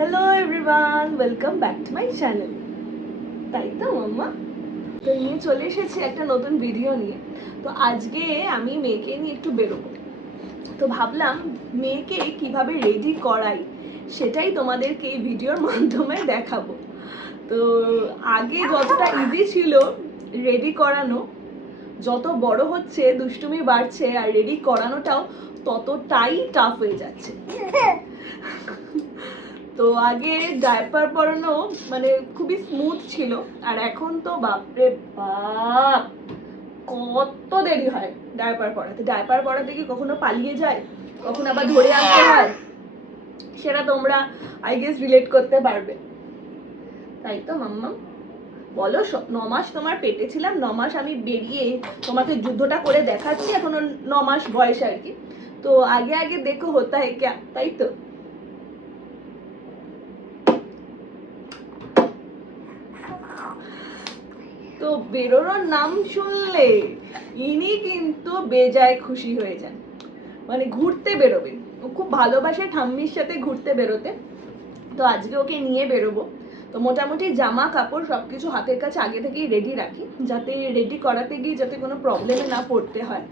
Hello everyone welcome back to my channel তাই তো, মাম্মা? তো নিয়ে চলে এসেছি একটা নতুন ভিডিও নিয়ে। তো আজকে আমি মেয়েকে নিয়ে একটু বেরোবো। তো ভাবলাম মেয়েকে কীভাবে রেডি করাই, সেটাই তোমাদেরকে এই ভিডিওর মাধ্যমে দেখাবো। তো আগে যতটা ইজি ছিল রেডি করানো, যত বড় হচ্ছে, দুষ্টুমি বাড়ছে আর রেডি করানোটাও ততটাই টাফ হয়ে যাচ্ছে। তো আগে ডায়পার পরানো মানে খুবই স্মুথ ছিল, আর এখন তো বাপরে বাপ, কত দেরি হয় ডায়পার পরাতে। ডায়পার পরাতে কি কখনো পালিয়ে যায়? কখনো আবার ধরে আসতে হয়? সেটা তোমরা আই গেস রিলেট করতে পারবে। তাই তো, মাম্মা? বলো মাস তোমার পেটে ছিলাম মাস আমি বেরিয়ে তোমাকে যুদ্ধটা করে দেখাচ্ছি, এখনও মাস বয়স আর কি। তো আগে আগে দেখো হতা হ্যাঁ তাই তো? তো বেরোনোর নাম শুনলে ইনি কিন্তু বেজায় খুশি হয়ে যান। মানে ঘুরতে বেরোবে ও খুব ভালোবাসে ঠাম্মির সাথে ঘুরতে বেরোতে। তো আজকে ওকে নিয়ে বেরোবো। তো মোটামুটি জামা, কাপড় সব কিছু হাতের কাছে আগে থেকেই রেডি রাখি। যাতে রেডি করাতে গিয়ে যাতে কোনো প্রবলেমে না পড়তে হয়।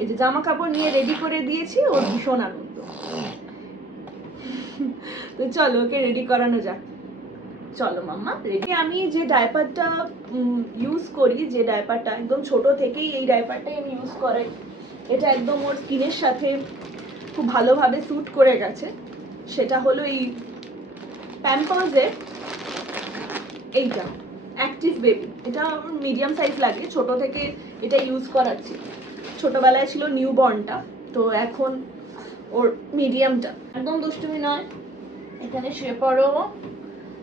এই যে জামা, কাপড় নিয়ে রেডি করে দিয়েছি ওর ভীষণ আনন্দ। তো চলো ওকে রেডি করানো যাক। চলো মাম্মা রেডি আমি যে ডাইপারটা ইউজ করি, যে ডাইপারটা একদম ছোট থেকেই এই ডাইপারটাই আমি ইউজ করাই। এটা একদম ওর স্কিনের সাথে খুব ভালোভাবে স্যুট করে গেছে। সেটা হলো এই প্যাম্পার্সের এইটা অ্যাক্টিভ বেবি এটা মিডিয়াম সাইজ লাগে, ছোট থেকে এটা ইউজ করাচ্ছি। ছোটবেলায় ছিল নিউ বর্নটা তো এখন ওর মিডিয়ামটা একদম দুষ্টুমি নয়, এখানে শুয়ে পড়ো।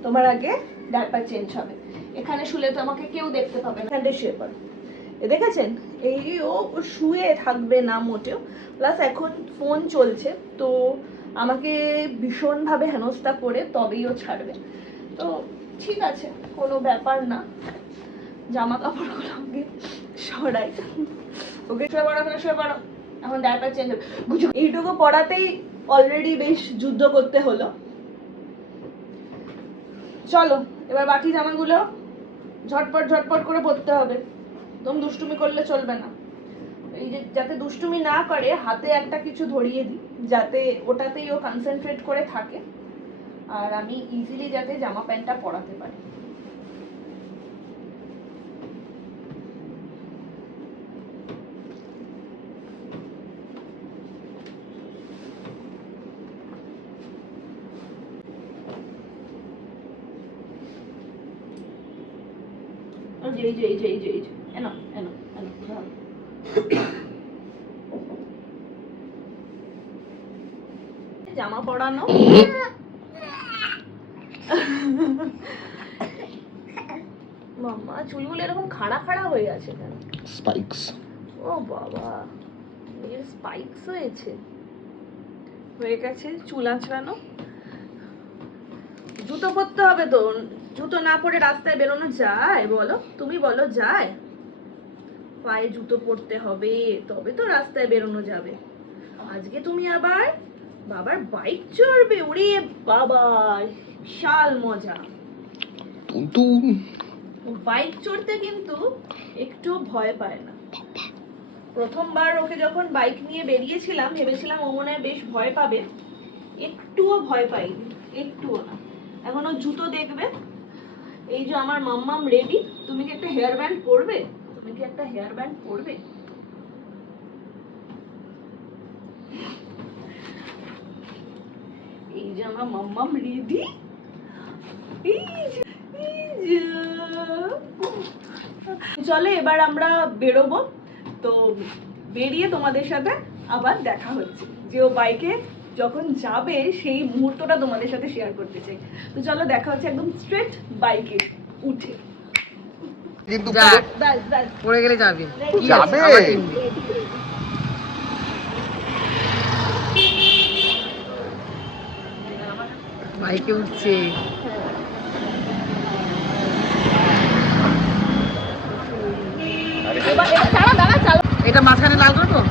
তোমার আগে ডাইপার চেঞ্জ হবে। এখানে শুলে তো আমাকে কেউ দেখতে পাবে না। এখানে শুয়ে পড়ো এ দেখেছেন? এই ও শুয়ে থাকবে না মোটেও। প্লাস এখন ফোন চলছে, তো আমাকে ভীষণভাবে হেনস্থা করে তবেই ও ছাড়বে। তো ঠিক আছে, কোনো ব্যাপার না। জামা কাপড়গুলো আমাকে সরাই। ওকে শুয়ে পড়ো, ওখানে শুয়ে পড়ো। এখন ডাইপার চেঞ্জ হবে। এইটুকু পড়াতেই অলরেডি বেশ যুদ্ধ করতে হলো। চলো, এবার বাকি জামাগুলো ঝটপট ঝটপট করে পরতে হবে। একদম দুষ্টুমি করলে চলবে না। এই যে যাতে দুষ্টুমি না করে, হাতে একটা কিছু ধরিয়ে দিই, যাতে ওটাতেই ও কনসেন্ট্রেট করে থাকে। আর আমি ইজিলি যাতে জামা প্যান্টটা পরাতে পারি। এই যে এই যে এই যে এই যে এই যে। এনো এনো এনো জামা পরানো। মাম্মা চুলগুলো এরকম খাড়া খাড়া হয়ে আছে কেন? স্পাইকস ও বাবা এর স্পাইকস হয়েছে। হয়ে গেছে চুল আঁচড়ানো। জুতো পরতে হবে তো জুতো না পরে রাস্তায় বেরোনো যায়? বলো তুমি বলো যায়। পায়ে জুতো পরতে হবে তবে তো রাস্তায় বেরোনো যাবে। আজকে তুমি আবার বাবার বাইক চড়বে ওরে বাবা বিশাল মজা। বাইক চড়তে কিন্তু একটু ভয় পায় না। প্রথমবার ওকে যখন বাইক নিয়ে বেরিয়েছিলাম ভেবেছিলাম ও মনে হয় বেশ ভয় পাবে। একটুও ভয় পাইনি একটুও না। এখন ও জুতো দেখবে এই যে আমার মাম্মাম রেডি, তুমি কি একটা হেয়ার ব্যান্ড পরবে? তুমি কি একটা হেয়ার ব্যান্ড পরবে? এই যে আমার মাম্মাম রেডি। চলে এবার আমরা বেরোবো। তো বেরিয়ে তোমাদের সাথে আবার দেখা হচ্ছে। যে ও বাইকে যখন যাবে সেই মুহূর্তটা তোমাদের সাথে শেয়ার করতে চাই। তো চলো দেখা হচ্ছে একদম স্ট্রেট বাইকে উঠে। কিন্তু পড়ে গেলে যাবি? যাবে? বাইকে উঠছে। এটা মাঝখানে লাল করে তো?